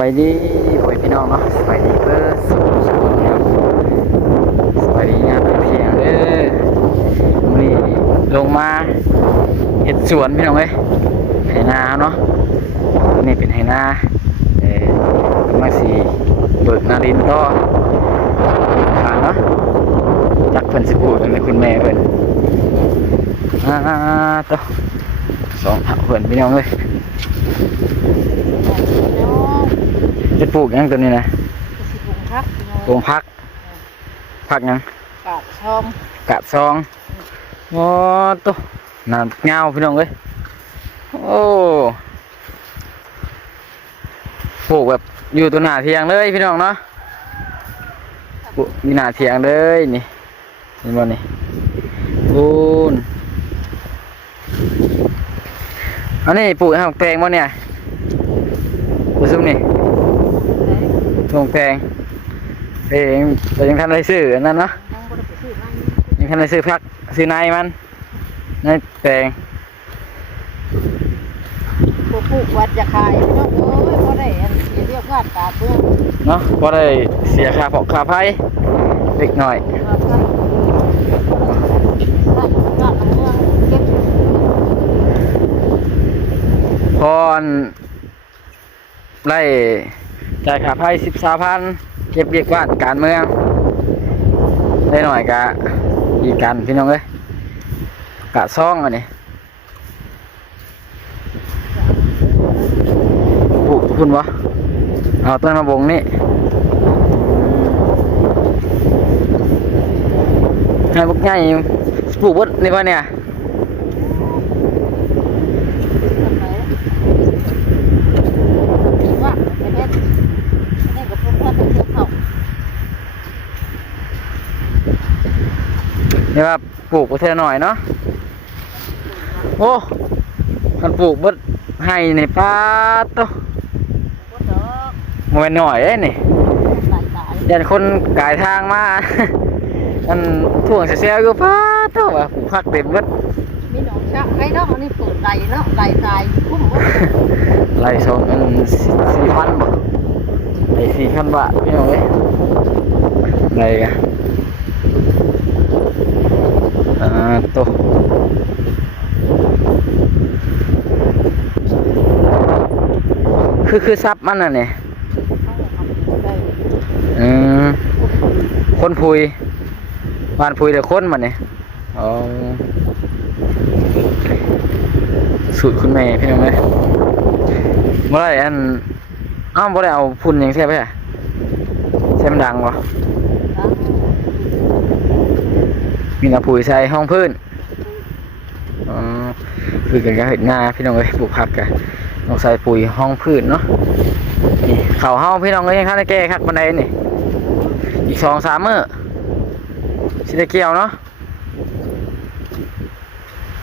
บายดีโอ้ยพี่น้องเนาะสบายดีเพื่อสุขครับสบายดีงานเที่ยงเด้อมื้อนี้ลงมาเฮ็ดสวนพี่น้องเอ้ยไหนาเนาะตัวนี้เป็นไหนามาสิเบิกนาดินก็ทางเนาะจักเพิ่นสิปลูกจังได๋คุณแม่เพิ่นต่อสองเฒ่าเพิ่นพี่น้องเอ้ยจะปลูกยังตัวนี้นะปลูกพักยังกาดช่อง กะซองโอ้ตัวน้ำเงาพี่น้องเอ้ยโอ้ปลูกแบบอยู่ตัวหน้าเทียงเลยพี่น้องเนาะปลูกอยู่หน้าเทียงเลยนี่เห็นบ่นี่ปูนอันนี้ปลูกให้ของแปลงบ่เนี่ยปลูกซุ่มนี่ลงแพงเองแต่ยังทันได้ซื้ออันนั้นเนาะยังทันได้ซื้อพักซื้อในมันในแพงปลูกวัดจะขายเนาะโอ้ยก็ได้อันเรียกว่าตาเพื่อนเนาะก็ได้เสียค่าผอกค่าไฟเล็กหน่อยพรไล่จ่ายค่าไฟ13,000เก็บเรียกว่าการเมืองได้หน่อยกะอีกกันพี่น้องเอ้ยกะซ่องอันนี้ปลูกคุณวะเอาต้นมะบงนี่ให้พวกง่ายปลูกวัดนี่ป่ะเนี่ยนี่ว่าปลูกเท่าหน่อยเนาะโอ้มันปลูกบดให้ในป้าโตมันหน่อยเอ้นี่ยันคนกายทางมามันท่วงเสียอยู่ป้าโตว่ะปลูกผักเต็มบดมีหนองชักให้เนาะนี่เปิดไหลเนาะไหลตายคุ้มไหล4,000บ่ไหล4,000 บาทพี่น้องเอ้ยไหลกันโตคือซับมันน่ะเนี่ยคนพุยบ้านพุยแต่คนมันเนี่ยอ๋อสูตรคุณแม่พี่น้องเลยเมื่อไรอันบ่ได้เอาพุ่นยังใช่ไหมใช่มันดังวะมีน้ำปุ๋ยใส่ห้องพื้นคือกันก็เห็นงาพี่น้องเลยปลูกผักกันต้องใส่ปุ๋ยห้องพื้นเนาะนี่เขาห้องพี่น้องเลยยังข้าได้แก้คักบันไดนี่อีก2-3 มื้อสิได้เกี่ยวเนาะ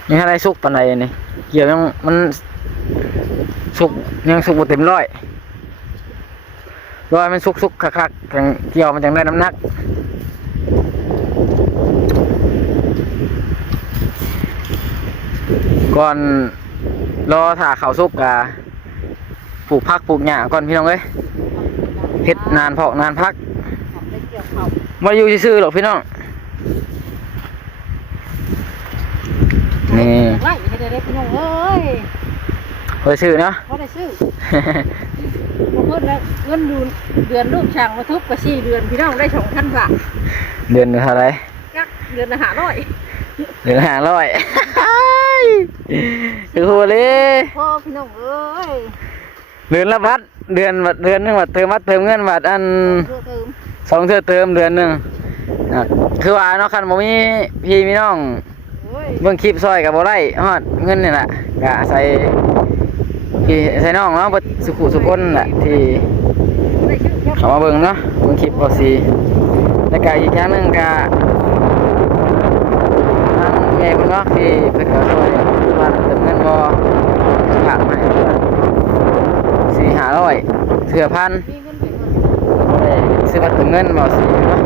ยังข้าได้สุกบันไดนี่เกี่ยวยังมันสุกยังสุกบ่เต็มร้อยมันสุกคักๆกันเกี่ยวมันจังได้น้ำหนักก่อนรอถ่าเขาซุปกะปลูกพักปลูกหญ้าก่อนพี่น้องเอ้ยเฮ็ดนานพอนานพักมาอยู่ซื่อๆหรอกพี่น้องนี่ไล่ให้ได้พี่น้องเอ้ยเฮ้ยซื้อเนาะบ่ได้ซื้อบ่เพิ่นเงินเดือนลูกช่างมาทุบก็4 เดือนพี่น้องได้ 2,000 บาทเดือนเท่าไหร่เดือนละ500เดือน500คือโหเลยพ่อพี่น้องเอ้ยเดือนละบัดเดือนนึงบัดเติมเงินบัดอัน2 เทื่อเติมเดือนนึงคือว่าเนาะคันบ่มีพี่มีน้องเบิ่งคลิปซอยก็บ่ได้ฮอดเงินนี่แหละก็ใส่พี่ใส่น้องเนาะบ่สุขุสุคนแหละที่เข้ามาเบิ่งเนาะเบิ่งคลิปบ่สิแล้วก็อีกอย่างนึงก็ใหญ่เพิ่นเนาะที่เพิ่นก็ช่วยมาเติมเงินบ่ฝากมาให้400-500เทื่อพันซื้อมาเติมเงินบ่สิเนาะ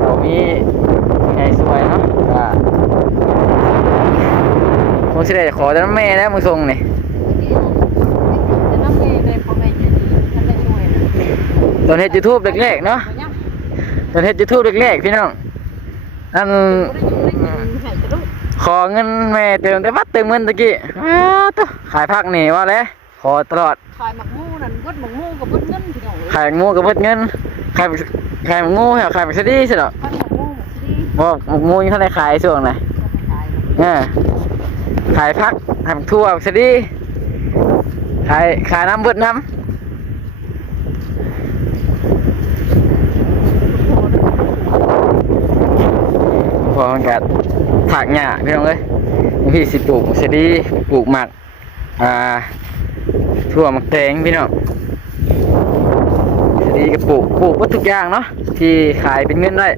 เรามีใหญ่สวยเนาะก็ ผมสิได้ขอแต่แม่แล้วมึงส่งนี่ ตอนเฮ็ด YouTube แรกๆเนาะตอนเฮ็ด YouTube แรกๆพี่น้องอันขอเงินแม่เติมแต่วัดเติมเงินตะกี้ตัวขายผักนี่ว่าแล้วขอตลอด ขายหมักมูนั่นเบิดหมักมูกับเบิดเงินพี่น้อง ขายหมูกับเบิดเงินขายหมูขายผักสะดีสิเนาะ ขายหมักมูสิ บ่หมูมูยังเท่าไรขายช่วงไหน ขาย ขายผักขายทั่วสะดีขายน้ำเบิดน้ำพอมันกัดถากหญ้าพี่น้องเอ้ยพี่สิปลูกสะดีปลูกหมักทั่วหมักแตงพี่น้องสะดีก็ปลูกวัตถุกอย่างเนาะที่ขายเป็นเงินได้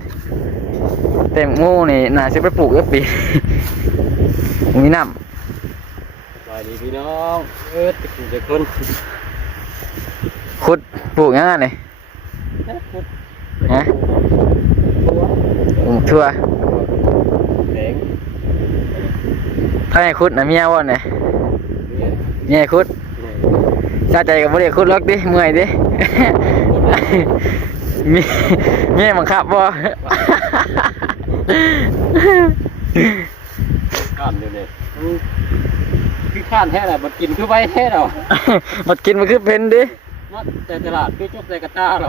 แต่หมูนี่น่าจะไปปลูกปี มีน้ำ สวัสดีพี่น้องติดอยู่จากคน ขุดปลูกยังไงนี่ฮะปลูกทั่ว แดง ถ้าให้ขุดนะเมียว่าไงเมียขุดซาใจกับบ่ได้ขุดล็อกดิเมื่อยดิ เมียบังคับบ่ ข้ามอยู่เนี่ยคือข้านแท้แหละมันกินคือใบแท้เรา มากินมันคือเป็นดิ มาแต่ตลาดพี่จุ๊บแต่กระตาเรา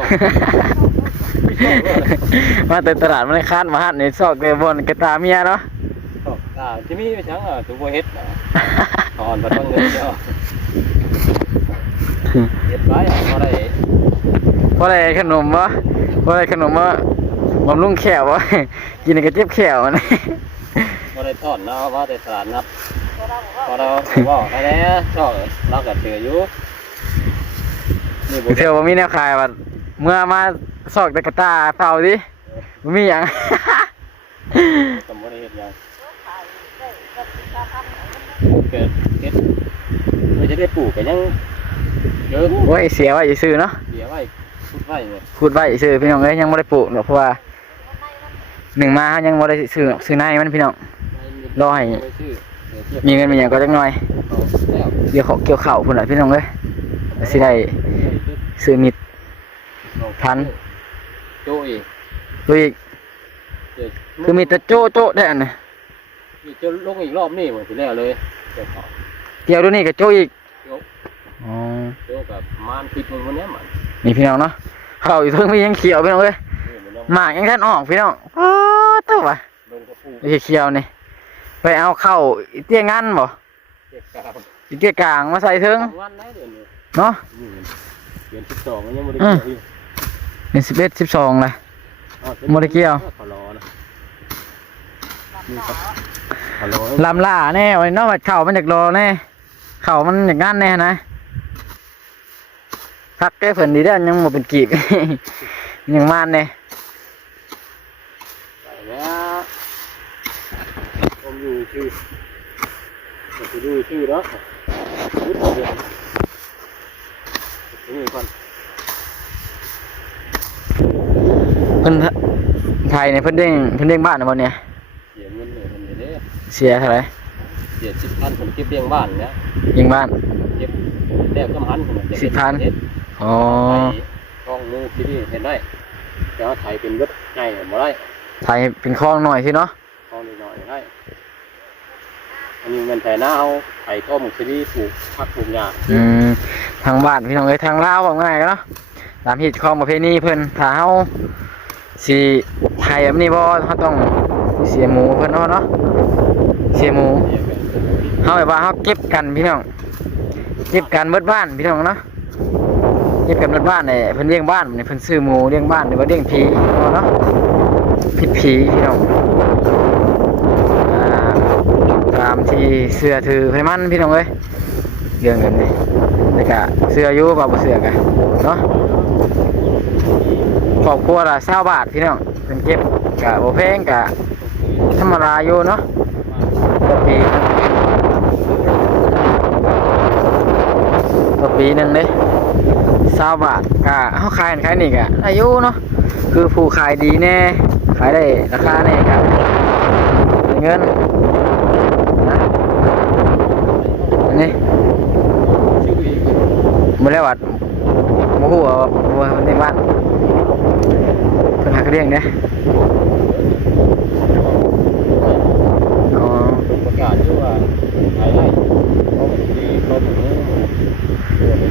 มาแต่ตลาดมันคาดมาหัดในซอกเตบนกระตาเมียเนาะ จะมีไปชั้งตัวโบเฮ็ดถอนมาต้องเงินเดียวเฮ็ดไว้อะไร เพราะอะไรขนมวะเพราะอะไรขนมวะบำรุงแขววะ กินก็เจ็บแขวนะ อะไรถอนเนาะว่าแต่ตลาดนัดพอเราบอกไปแล้วชอบเราก็เจออยู่นี่บุ เที่ยวว่ามีแนวขายว่าเมื่อมาซอกแต่กระตาเผาดิบ่มีหยัง สมบูรณ์เฮ็ดยังเกิดเฮ็ดเราจะได้ปลูกกันยังเยอะ โอ้ยเสียไว้ซื้อเนาะ เดี๋ยวไว้พูดไว้เนี่ย พูดไว้ซื้อพี่น้องเอ้ยยังบ่ได้ปลูกหรอกเพราะว่าหนึ่งมาเฮายังบ่ได้ซื้อในมันพี่น้องรอให้มีเงินมีหยังก็จักหน่อยเดี๋ยวเขาเกี่ยวข้าวพุ่นน่ะพี่น้องเอ้ยสิได้ซื้อมิดพัน โจ้อีก ดูอีกคือมีแต่โจ๊ะได้อันน่ะ จะลงอีกรอบนี่หมดทีแล้วเลยเจ้าของ เกี่ยวดูนี่ก็โจ๊ะอีก โจ้ อ๋อ โจ้กับมานพิษมันเนี้ยมัน นี่พี่น้องเนาะข้าวอยู่เทิงมียังเขียวพี่น้องเอ้ย มันยัง หมากยังท่านออกพี่น้องอ๋อตัวว่ะ ลงกระปู ไอ้เขียวนี่ไปเอาเข้าอีเตี้ยงันบ่ เจ็บกาว อีเตี้ยกลางมาใส่เทิง วันไหนเดือนนี้ เนาะ เดือน12มันยังไม่ได้เกี่ยวอยู่ เป็น11 12เลย บ่ได้เกี่ยว ขอรอนะนี่ครับขอรอ ลำล่าแน่วันนี้เนาะว่าเข่ามันอยากรอแน่เข่ามันอยากงานแน่นะพักแก้เพิ่นดีได้อยังบ่เป็นกีบ ยังมานแน่ ไปแล้วผมอยู่ชื่อจะดูชื่อแล้วนี่เดือนนี่ก่อน เพิ่นไทยเนี่ยเพิ่นเด้งบ้านนะบ่เนี่ย เสียเงินเลยมันเด้ เสียเท่าไหร่ เสีย10,000ผมเก็บเลี้ยงบ้านเนี่ย ยิงบ้าน เก็บแลกก็มันผม 10,000 อ๋อ กล้องนูที่นี่เห็นได้แต่ว่าไทยเป็นเว็บง่ายบ่ได้ ไทยเป็นคลองหน่อยสิเนาะ กล้องน้อยๆได้อันนี้มันแต่หน้าเอาไทยต้มที่นี่ปลูกผักปลูกหญ้า ทางบ้านพี่น้องเอ้ยทางลาวว่าง่ายกันเนาะตามฮิตของประเพณีเพิ่นถ้าเฮาสิไทยแบบนี้บ่เฮาต้องเสียหมูเพิ่นเนาะเสียหมู เรียกกัน เฮาแบบว่าเฮาเก็บกันพี่น้องเก็บกันเบิดบ้านพี่น้องเนาะเก็บกันเบิดบ้านเนี่ยเพิ่นเลี้ยงบ้านเนี่ยเพิ่นซื้อหมูเลี้ยงบ้านหรือว่าเลี้ยงผีเนาะผิดผีพี่น้องตามที่เสื้อถือไผมันพี่น้องเอ้ยเรื่องกันนี่แต่ก็เสื้ออยู่บ่บ่เสื้อกันเนาะครอบครัวละ20 บาทพี่น้องเพิ่นเก็บก็บ่แพงก็ธรรมดาอยู่เนาะต่อปีหนึงเด้20 บาทก็เฮาขายนี่ก็อายุเนาะคือผู้ขายดีแน่ขายได้ราคาแน่ก็ได้เงินนะอันนี้ ชื่ออีก บ่ได้ว่าบ่ฮู้ว่ามันได้ บ้านเพิ่นหากระเลี้ยงเด้อ๋อ ประกาศอยู่ว่าไทยได้เขาบอกดีเขาบอกนี้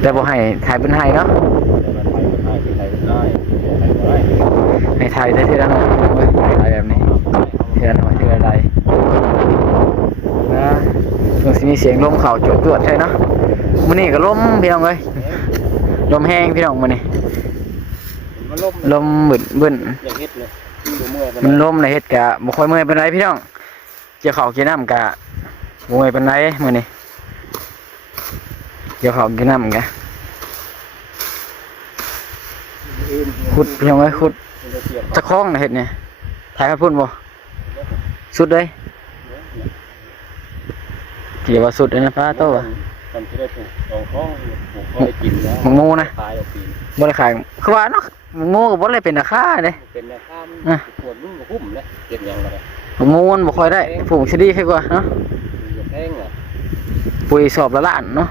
แต่บ่ให้ขายเป็นไห้เนาะ แต่มันไทยเป็นไทยเป็นไทยเป็นได้ไทยบ่ได้ ในไทยได้ทีละหน่อยเว้ยขายแบบนี้ทีละหน่อยทีละใดนะช่วงสิมีเสียงลมเข้าจวดๆใช่เนาะมื้อนี้ก็ลมพี่น้องเอ้ยลมแห้งพี่น้องมื้อนี้ มันล่ม ลมบึ้น อย่างเฮ็ดเลยดูเมื่อย มันลมเลยเฮ็ดกะบ่ค่อยเมื่อยปานใดพี่น้องเกี่ยวข้าวกินน้ำกะบ่เมื่อยปานใดมื้อนี้เกี่ยวข้าวกินน้ำกะขุดพี่น้องเอ้ยขุดตะคองน่ะเฮ็ดเนี่ยถ่ายให้พุ่นบ่สุดเลยเกี่ยวว่าสุดเลยนะป้าโตว่ะ ทำที่ได้ปลูกสองข้องปลูกก็ได้กินแล้ว มังงูนะ ขายเอาปี บ่ได้ขายคือว่าเนาะมังงูก็บ่ได้เป็นราคาเด้ เป็นแนวข้ามปวดรุ่นหุ้มเลยเก็บยังไง มังงูมันบ่ค่อยได้ปลูกสิดีแค่กว่าเนาะ อย่าแพงอ่ะ ปุ๋ยสอบละล้านเนาะ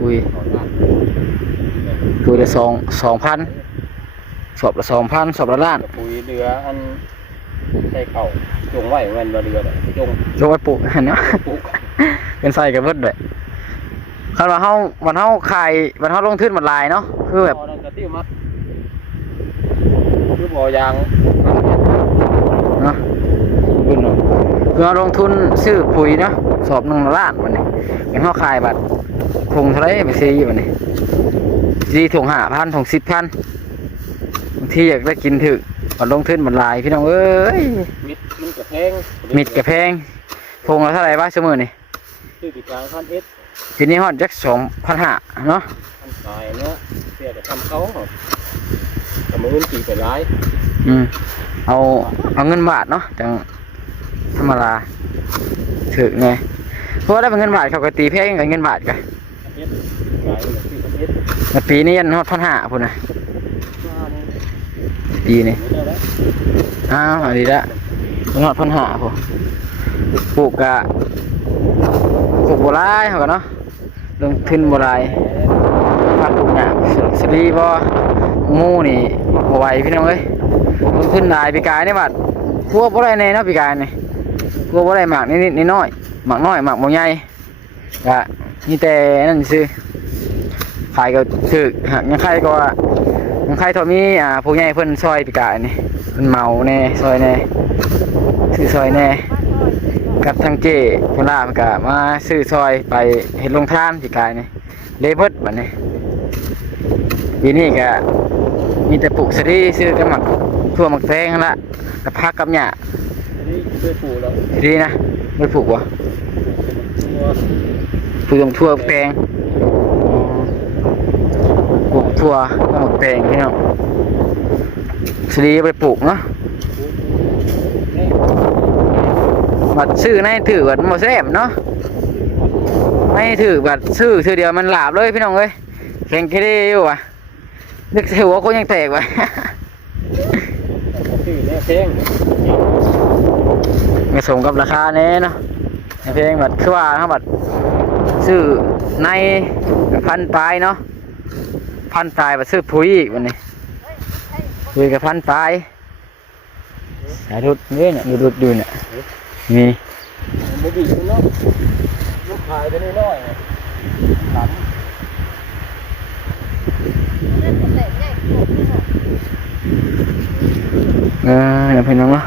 ปุ๋ย ขอลาด ปุ๋ยละ2,000สอบละ2,000สอบละล้าน ปุ๋ยเรืออันใส่เข่าจงไหวเงินเรือจง ลงไปปลูกเนาะ ปลูก เป็นไส้กับเบิดด้วยคันว่าเฮาวันเฮาขายวันเฮาลงทุนมันหลายเนาะคือแบบ นั่นก็ติ้วมัดคือบ่อยาง เนาะบุญเนาะคือเฮาลงทุนซื้อปุ๋ยเนาะสอบ1ล้านบัดนี้เป็นเฮาขายบัดคงเท่าไหร่ไปซื้ออยู่บัดนี้สิถุง5,000ถุง10,000บางทีอยากได้กินถึกบัดลงทุนมันหลายพี่น้องเอ้ย มิดมันกระแพง มิดกระแพงพงละเท่าไหร่บ้างเสมอนี่ ซื้อปีกลางพันเอส ทีนี้ฮอดจัก2,500เนาะ พันตายเนาะเสียแต่ทำเขาแต่มือมันกี่ไปร้าย เอาเงินบาทเนาะจังธรรมดาถึกไงเพราะว่าได้เป็นเงินบาทเขาก็ตีแพงกับเงินบาทกัน เอสขายเลยซื้อพันเอส แต่ปีนี้ยันฮอด1,500พุ่นน่ะปีนี้ ไม่ได้แล้ว อ้าวอันนี้ละมันฮอด1,500พุ่นปลูกบ่หลายเขาก็เนาะลงทุนบ่หลายพักปลูกหญ้าสลีบ่งูนี่บ่ไหวพี่น้องเอ้ยลงทุนหลายปีกายนี่บัดครัวบ่ได้แน่เนาะปีกายนี่ครัวบ่ได้หมากนิดๆน้อยๆหมากน้อยหมากบ่ใหญ่ก็มีแต่นั่นซื่อขายก็ถึกหักยังใครก็ว่ายังใครเท่ามีผู้ใหญ่เพิ่นซอยปีกายนี่เพิ่นเมาแน่ซอยแน่ซื้อซอยแน่กับทางเจ้เพิ่นลาเพิ่นก็มาซื้อซอยไปเฮ็ดโรงทานปีกายนี่เลยเบิดบัดนี้ปีนี้ก็มีแต่ปลูกสะดีซื้อกับหมักทั่วหมักแตงนั่นละกับผักกับหญ้า นี่ช่วยปลูกแล้ว ดีนะไม่ปลูกวะ ตัว ปลูกทั่วแตงปลูกทั่วกับหมักแตงพี่น้องสะดีไปปลูกเนาะบัดซื้อในถือบัดบ่แซ่บเนาะไม่ถือบัดซื้อเดียวมันหลาบเลยพี่น้องเอ้ยแข็งแค่ได้อยู่วะนึกหัวคนยังแตกวะ ชื่อเนี่ยเพลง ไม่สมกับราคาแน่เนาะในเพลงบัดคือว่าเขาบัดซื้อในพันปลายเนาะพันปลายบัดซื้อปุ๋ยอีกวันนี้ปุ๋ยกับพันปลายสายรุดเนี่ยดูดดูเนี่ยมี มันดีเนาะลูกขายไปน้อยๆครับ เดี๋ยวพี่น้องเนาะ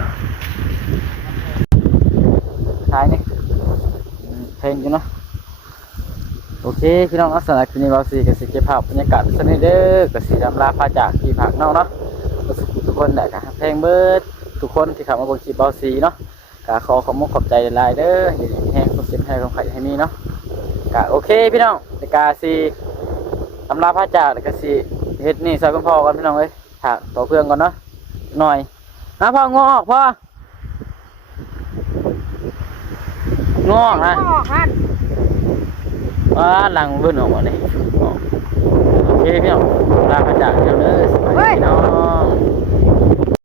ท้ายนี่เพลงอยู่เนาะโอเคพี่น้องลักษณะคืนนี้เราสีกับสีเก็บภาพบรรยากาศสนิทเด้อกับสีดำลาพาจากที่ผักนอกเนาะทุกคนแหละครับเพลงเบิร์ดทุกคนที่ขับมาบนคลิปเบาสีเนาะกะขอขอบใจหลายเด้ออย่าลืมแห้งความเจ็บให้ความไข่ให้มีเนาะกะโอเคพี่น้องในกาสีดำลาพาจากกับสีเฮ็ดนี่ซอยคุณพ่อกันพี่น้องเอ้ยถากต่อเครื่องก่อนเนาะหน่อยนะพ่องอกพ่องอกนะว่าหลังเบิ้ลออกมาเลยโอเคพี่น้องลาพาจากเดี๋ยวเด้อ